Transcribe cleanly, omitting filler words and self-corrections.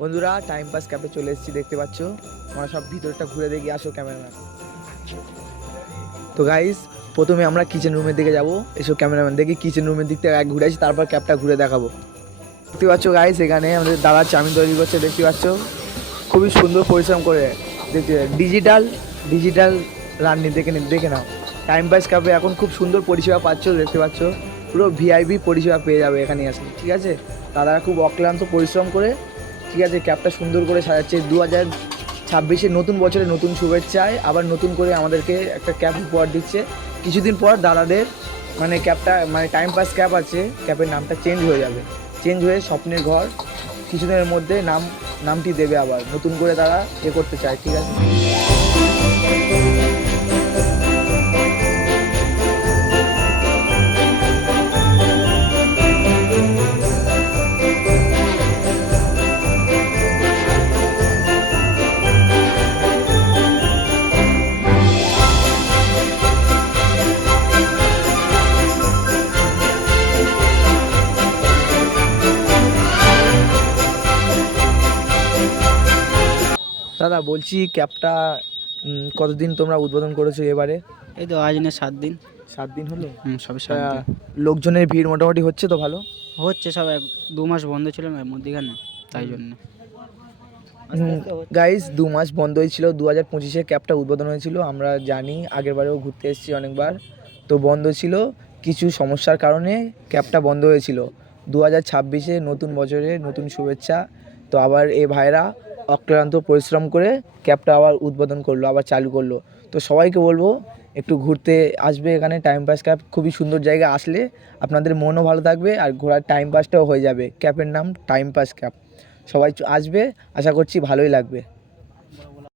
বন্ধুরা time pass cafe চলে এসেছি, দেখতে পাচ্ছ। আমরা সব ভিতরটা ঘুরে দেখি, আসো ক্যামেরাম্যান। তো গাইস, প্রথমে আমরা কিচেন রুমের দিকে যাবো। এসব ক্যামেরাম্যান, দেখি কিচেন রুমের দিক থেকে ঘুরে আসি, তারপর ক্যাবটা ঘুরে দেখাবো। দেখতে পাচ্ছ গাইস, এখানে আমাদের দাদা চাউমিন তৈরি করছে, দেখতে পাচ্ছ। খুবই সুন্দর পরিশ্রম করে দেখতে, ডিজিটাল রান্নি দেখে নাও। টাইম পাস ক্যাফে এখন খুব সুন্দর পরিষেবা পাচ্ছ, দেখতে পাচ্ছ। পুরো ভিআইপি পরিষেবা পেয়ে যাবে এখানে আসলে, ঠিক আছে। দাদারা খুব অক্লান্ত পরিশ্রম করে, ঠিক আছে, ক্যাবটা সুন্দর করে সাজাচ্ছে। 2026-এ নতুন বছরে নতুন শুভেচ্ছায় আবার নতুন করে আমাদেরকে একটা ক্যাব উপহার দিচ্ছে। কিছুদিন পর দাদাদের মানে ক্যাবটা, মানে টাইম পাস ক্যাব আছে, ক্যাবের নামটা চেঞ্জ হয়ে যাবে। চেঞ্জ হয়ে স্বপ্নের ঘর কিছুদিনের মধ্যে নামটি দেবে, আবার নতুন করে তারা করতে চায়, ঠিক আছে। দাদা বলছি, ক্যাবটা কতদিন তোমরা উদ্বোধন করেছো এবারে? এই তো আজ না 7 দিন। 7 দিন হলো? সবে 7 দিন লোকজনের ভিড় মোটামুটি হচ্ছে তো ভালো? হচ্ছে। সব 1-2 মাস বন্ধ ছিল না মধ্যিখানে, তাই জন্য। গাইস, 2 মাস বন্ধ হয়েছিল। 2025-এ ক্যাবটা উদ্বোধন হয়েছিল, আমরা জানি। আগের বারেও ঘুরতে এসেছি অনেকবার। তো বন্ধ ছিল কিছু সমস্যার কারণে, ক্যাবটা বন্ধ হয়েছিল। 2026-এ নতুন বছরে নতুন শুভেচ্ছা। তো আবার এই ভাইরা অক্লান্ত পরিশ্রম করে ক্যাবটা আবার উদ্বোধন করলো, আবার চালু করলো। তো সবাইকে বলবো একটু ঘুরতে আসবে এখানে। টাইম পাস ক্যাব খুবই সুন্দর জায়গা, আসলে আপনাদের মনও ভালো থাকবে আর ঘোরার টাইম পাসটাও হয়ে যাবে। ক্যাবের নাম টাইম পাস ক্যাব। সবাই আসবে, আশা করছি ভালোই লাগবে।